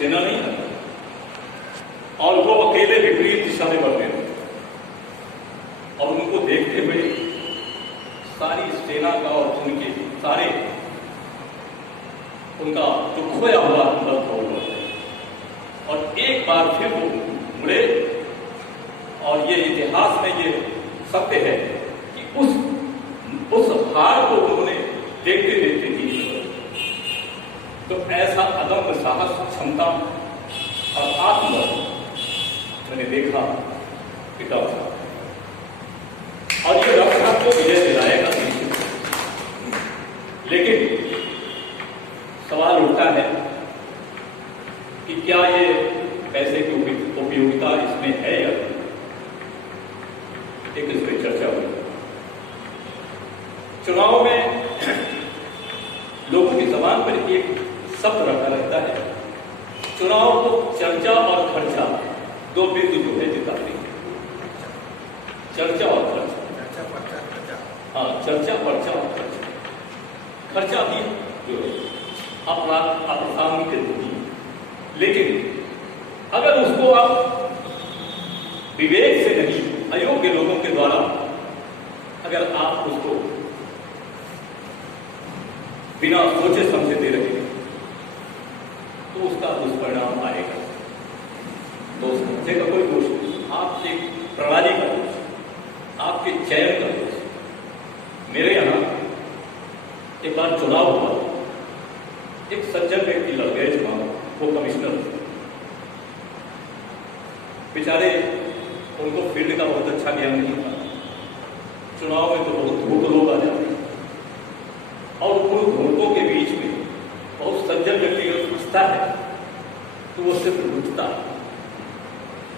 सेना नहीं आता, और वो अकेले विपरीत दिशा में बढ़ रहे थे। और उनको देखते हुए सारी सेना का और उनके सारे उनका जो खोया हुआ बल था वो, और एक बार फिर वो मुड़े। और ये इतिहास में ये सत्य है कि उस हार को उन्होंने देखते देखते जीत लिया। तो ऐसा अदम्य साहस, क्षमता और आत्मबल मैंने देखा पिता साहब, और ये रक्षा को विजय दिलाएगा। लेकिन सवाल उठता है कि क्या ये पैसे की उपयोगिता इसमें है या नहीं। एक इस पर चर्चा हुई। चुनाव में लोगों की जबान पर एक शब्द रखा रहता है, चुनाव को चर्चा और खर्चा दो बिंदु को है जिताते हैं। चर्चा और खर्चा, हाँ, चर्चा पर्चा और खर्चा। खर्चा भी जो है अप्रासंगिक नहीं, लेकिन अगर उसको आप विवेक से नहीं, अयोग्य लोगों के द्वारा अगर आप उसको बिना सोचे समझे दे रहे हैं तो उसका दुष्परिणाम आएगा। तो उस खर्चे का कोई दोष नहीं, आपके प्रणाली का दोष, आपके चयन का दोष। मेरे यहाँ एक बार चुनाव हुआ, एक सज्जन व्यक्ति लड़ गए चुनाव, वो कमिश्नर बेचारे, उनको फील्ड का बहुत अच्छा ज्ञान नहीं था। चुनाव में तो बहुत धूप लोग आ जाते हैं, और उन धूपों के बीच में बहुत सज्जन व्यक्ति अगर फंसता है तो वो सिर्फ रुकता है।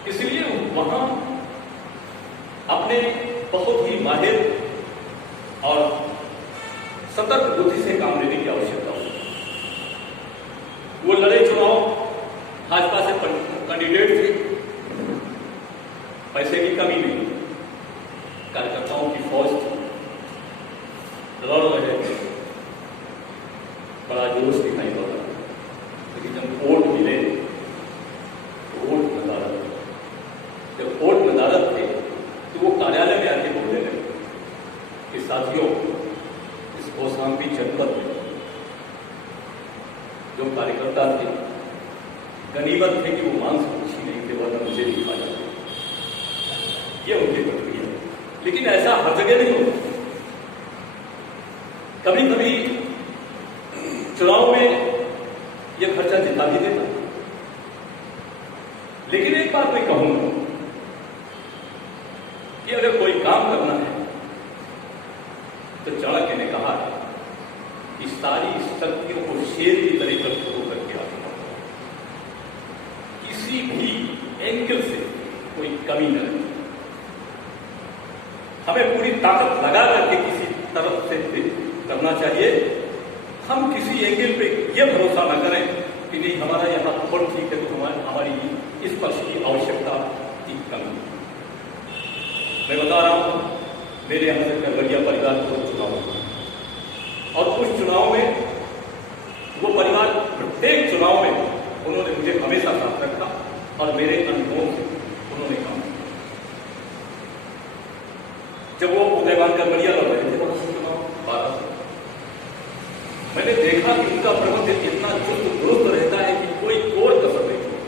इसलिए वहां अपने बहुत ही माहिर और सतर्क बुद्धि से काम लेने की आवश्यकता होती है। वो लड़े चुनाव, भाजपा से कैंडिडेट थे, पैसे की कमी नहीं, कार्यकर्ताओं की फौज थी, लड़ रहे थे, बड़ा जोश दिखाई पड़ रहा। लेकिन जब वोट मिले, वोट नदारत, जब वोट नदारत थे तो वो कार्यालय में आके बोलने लगे कि साथियों, इस कौशाम्बी जनपद में जो कार्यकर्ता थे, गनीमत थे कि वो मांस पूछी नहीं थे, वरना मुझे नहीं खा जाते। ये उनकी प्रक्रिया है, लेकिन ऐसा हर जगह नहीं होता। कभी कभी चुनाव में यह खर्चा जिता भी देता। लेकिन एक बात मैं कहूंगा कि अगर कोई काम करना है तो चाणक्य ने कहा है कि सारी शक्तियों को शेर की तरह प्रस्तुत होकर के आगे किसी भी एंगल से कोई कमी न रहे। हमें पूरी ताकत लगा करके किसी तरफ से करना चाहिए। हम किसी एंगल पे यह भरोसा न करें कि नहीं हमारा यहाँ बहुत ठीक है तो हमारी इस पक्ष की आवश्यकता की कमी। मैं बता रहा हूँ, मेरे यहाँ से करगड़िया परिवार को चुनाव हुआ, और उस चुनाव में वो परिवार प्रत्येक चुनाव में उन्होंने मुझे हमेशा साथ रखा और मेरे अनुभवों से उन्होंने काम किया। जब वो उदयवान करगड़िया लड़ रहे थे चुनाव 12, मैंने देखा कि उनका प्रबंध इतना चुस्त दुरुस्त रहता है कि कोई कोई कसर नहीं छोड़ता।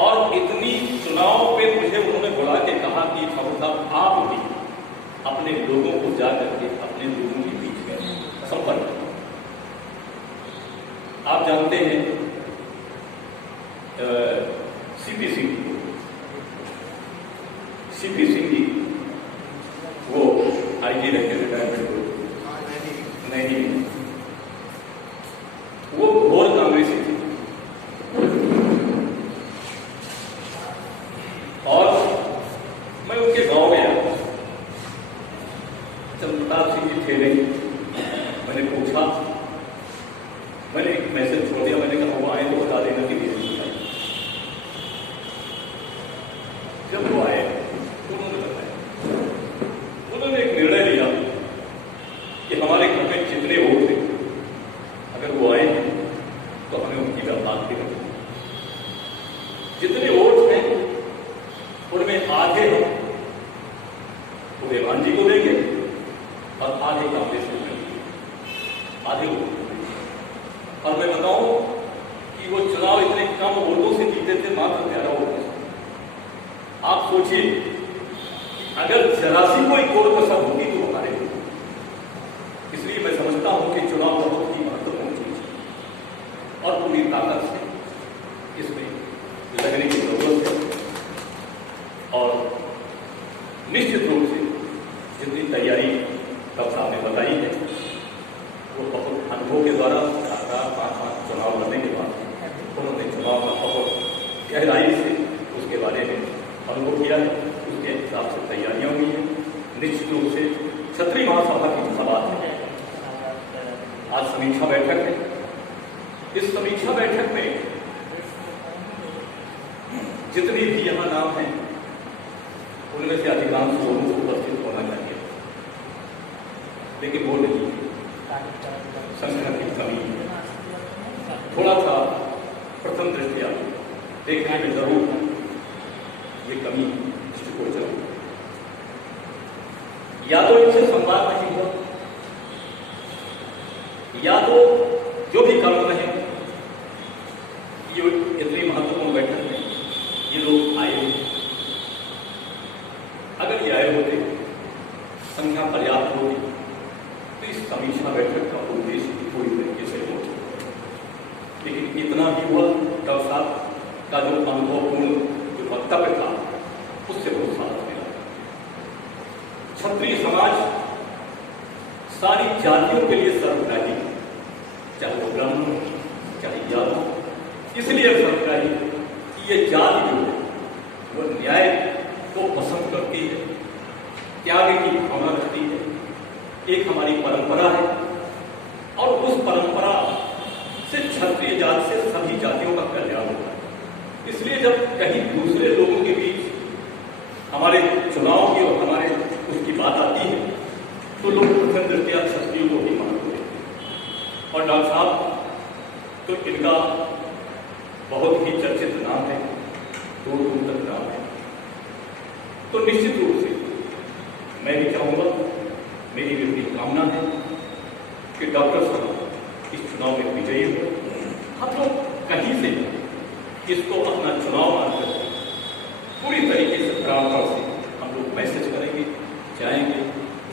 और इतनी चुनाव पे मुझे उन्होंने बुला के कहा कि ठाकुर साहब, आप भी अपने लोगों को जा करके अपने लोगों के बीच में संपर्क करें। आप जानते हैं सीपी सिंह जी, वो आईजी रहे रिटायरमेंट हो, नहीं, वो घोर कांग्रेसी थे। और मैं उनके गांव गया, जब प्रताप सिंह जी थे नहीं, मैंने पूछा, मैंने एक मैसेज छोड़ दिया, मैंने कहा वो आए तो बता देना कि जब वो आए तो उन्होंने बताया बात भी रखें। जितने वोट हैं उनमें आधे हम उदयमान जी को देंगे और आधे कांग्रेस को देंगे, आधे वोट। और मैं बताऊं कि वो चुनाव इतने कम वोटों से जीते थे, मात्र 11 वोटों से। आप सोचिए अगर जरा सी कोई कोर कसर होती तो हमारे लिए। इसलिए मैं समझता हूं कि चुनाव बहुत ही महत्वपूर्ण चीज है और पूरी ताकत से इसमें लगने की जरूरत है। और निश्चित रूप से जितनी तैयारी तब साहब ने बताई है वो बहुत अनुभव के द्वारा 4-5 चुनाव लड़ने के बाद उन्होंने चुनाव का बहुत गहराई से उसके बारे में अनुभव किया है, उसके हिसाब से तैयारियां हुई हैं। निश्चित रूप से क्षत्रिय महासभा की सभा है, आज समीक्षा बैठक है। इस समीक्षा बैठक में जितने भी यहाँ नाम हैं उनमें से अधिकांश लोगों को उपस्थित होना चाहिए, लेकिन वो नहीं, संगठन की कमी है। थोड़ा सा प्रथम दृष्टिया देखने में जरूर ये कमी दृष्टिगोचर है। या तो इनसे संवाद नहीं हुआ, या तो जो भी कारण रहे, ये इतनी महत्वपूर्ण बैठक में ये लोग आए। अगर ये आए होते, संख्या पर्याप्त होती, तो इस समीक्षा बैठक का उद्देश्य पूरी तरीके से होता। लेकिन इतना भी हुआ, डॉक्टर साहब का जो अनुभवपूर्ण जो वक्तव्य था उससे बहुत साथ मिला। क्षत्रिय समाज सारी जातियों के लिए सर्वग्राही, चाहे वो ब्राह्मण हो चाहे यादव। इसलिए सर्वग्राही कि ये जाति जो है वो न्याय को पसंद करती है, त्याग की भावना रखती है। एक हमारी परंपरा है और उस परंपरा से क्षत्रिय जाति से सभी जातियों का कल्याण होता है। इसलिए जब कहीं दूसरे लोगों के बीच हमारे चुनाव की और हमारे उसकी बात आती है तो लोग प्रथम दृष्टिया क्षत्रियों को भी महत्व देते हैं। और डॉक्टर साहब तो इनका बहुत ही चर्चित नाम है, दूर दूर तक नाम है। तो निश्चित रूप से मैं भी चाहूंगा, मेरी भी कामना है कि डॉक्टर साहब इस चुनाव में विजयी हो। हम लोग कहीं से इसको अपना चुनाव मानकर पूरी तरीके से प्राणपण से हम लोग मैसेज करेंगे, जाएंगे।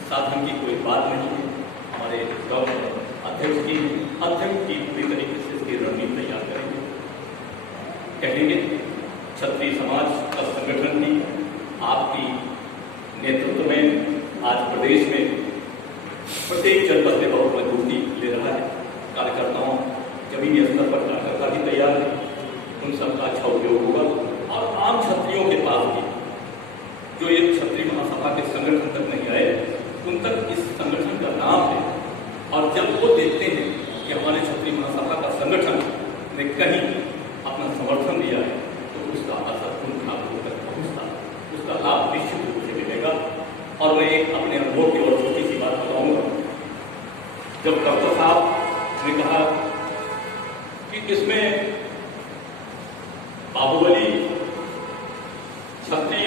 साधन की कोई बात नहीं है, हमारे डॉक्टर अध्यक्ष की पूरी तरीके से इसकी रणनीति तैयार करेंगे। कहेंगे क्षत्रिय समाज का संगठन भी आपकी नेतृत्व में आज प्रदेश में प्रत्येक जनपद में बहुत मजबूती ले रहा है। कार्यकर्ताओं जमीनी स्तर पर कार्यकर्ता भी तैयार है, उन सबका अच्छा उपयोग होगा। और आम क्षत्रियों के पास भी जो ये क्षत्रिय महासभा के संगठन तक नहीं आए, उन तक इस संगठन का नाम है। और जब वो देखते हैं कि हमारे क्षत्रिय महासभा का संगठन ने कहीं अपना समर्थन दिया है तो उसका असर उन लोगों तक पहुंचता है, उसका लाभ निश्चित रूप से मिलेगा। और मैं एक अपने अनुभव की और छोटी सी बात बताऊंगा। जब डॉक्टर साहब ने कहा कि इसमें बाहुबली क्षत्रिय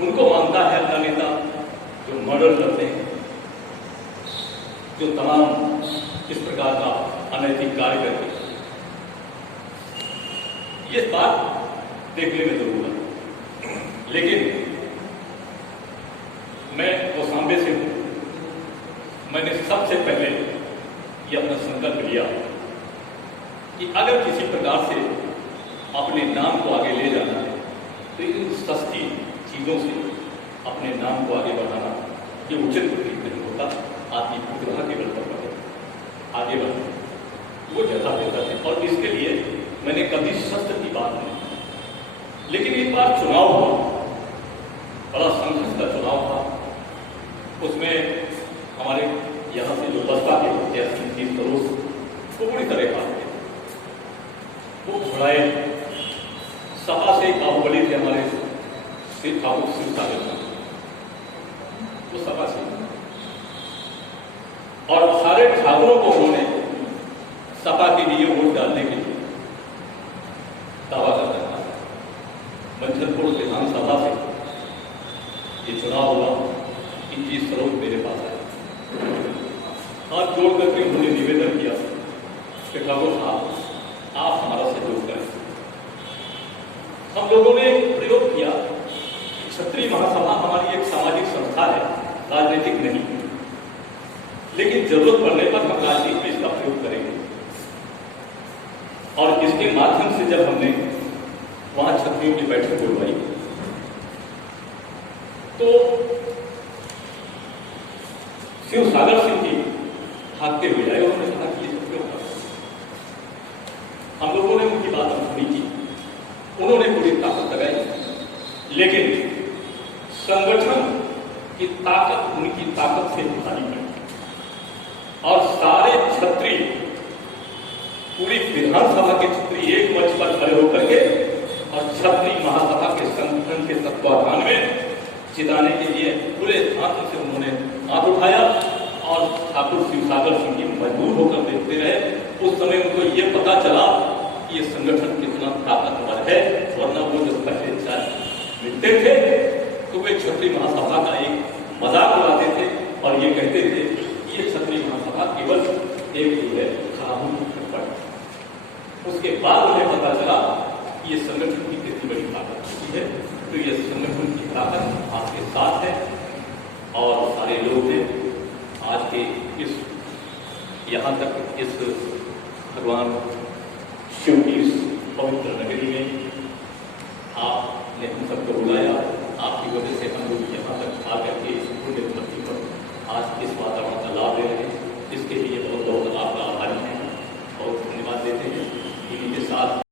उनको मानता है अपना नेता जो मर्डर करते हैं, जो तमाम इस प्रकार का अनैतिक कार्य करते हैं, ये बात देखने में जरूर है। लेकिन मैं कौसाम्बे से हूं, मैंने सबसे पहले ये अपना संकल्प लिया कि अगर किसी प्रकार से अपने नाम को आगे ले जाना है तो इन सस्ती चीजों से अपने नाम को आगे बढ़ाना ये उचित प्रतीत नहीं होता। आदमी प्रतिभा के बल पर आगे बढ़े वो जगह देता है। और इसके लिए मैंने कभी शस्त्र की बात नहीं, लेकिन एक बार चुनाव हुआ, बड़ा संघर्ष का चुनाव था। उसमें हमारे यहाँ से जो बसपा के होते हैं 30 करोड़ वो पूरी तरह बात थे, वो घुड़ाए सपा से बाहुबली थे हमारे शिव सागर, वो सपा से। और सारे ठाकुरों को उन्होंने सपा के लिए वोट डालने के लिए आप हमारा सहयोग करें। हम लोगों ने प्रयोग किया कि क्षत्रिय महासभा हमारी एक सामाजिक संस्था है, राजनीतिक नहीं, लेकिन जरूरत पड़ने पर हम राजनीति में इसका प्रयोग करेंगे। और इसके माध्यम से जब हमने वहां क्षत्रियों की बैठक बुलवाई तो शिव सागर सिंह जी भागते हुए आए। उन्होंने कहा कि ये क्यों कर, हम लोगों ने उनकी बात सुनी की, उन्होंने पूरी ताकत लगाई, लेकिन संगठन की ताकत उनकी ताकत से भारी पड़ी और सारे क्षत्रिय, पूरी विधानसभा के क्षत्रिय एक मंच पर खड़े होकर के और क्षत्रिय महासभा के संगठन के तत्वाधान में जिताने के लिए पूरे हाथ से उन्होंने हाथ उठाया और ठाकुर शिव सागर सिंह जी मजबूर होकर देखते रहे। उस समय उनको ये पता चला कि ये संगठन कितना ताकतवर है, वरना वो जब पहले मिलते थे तो वे क्षत्रिय महासभा का एक मजाक उड़ाते थे और ये कहते थे कि ये क्षत्रिय महासभा केवल एक जो है खराबी पर। उसके बाद उन्हें पता चला कि ये संगठन की कितनी बड़ी ताकत होती है। तो ये संगठन की ताकत आपके साथ है और सारे लोग हैं। आज के इस यहाँ तक इस भगवान शिव की इस पवित्र नगरी में आपने हम सबको बुलाया, आपकी वजह से हम लोग यहाँ तक आकर के पुण्य धरती पर आज इस वातावरण का लाभ ले रहे हैं। इसके लिए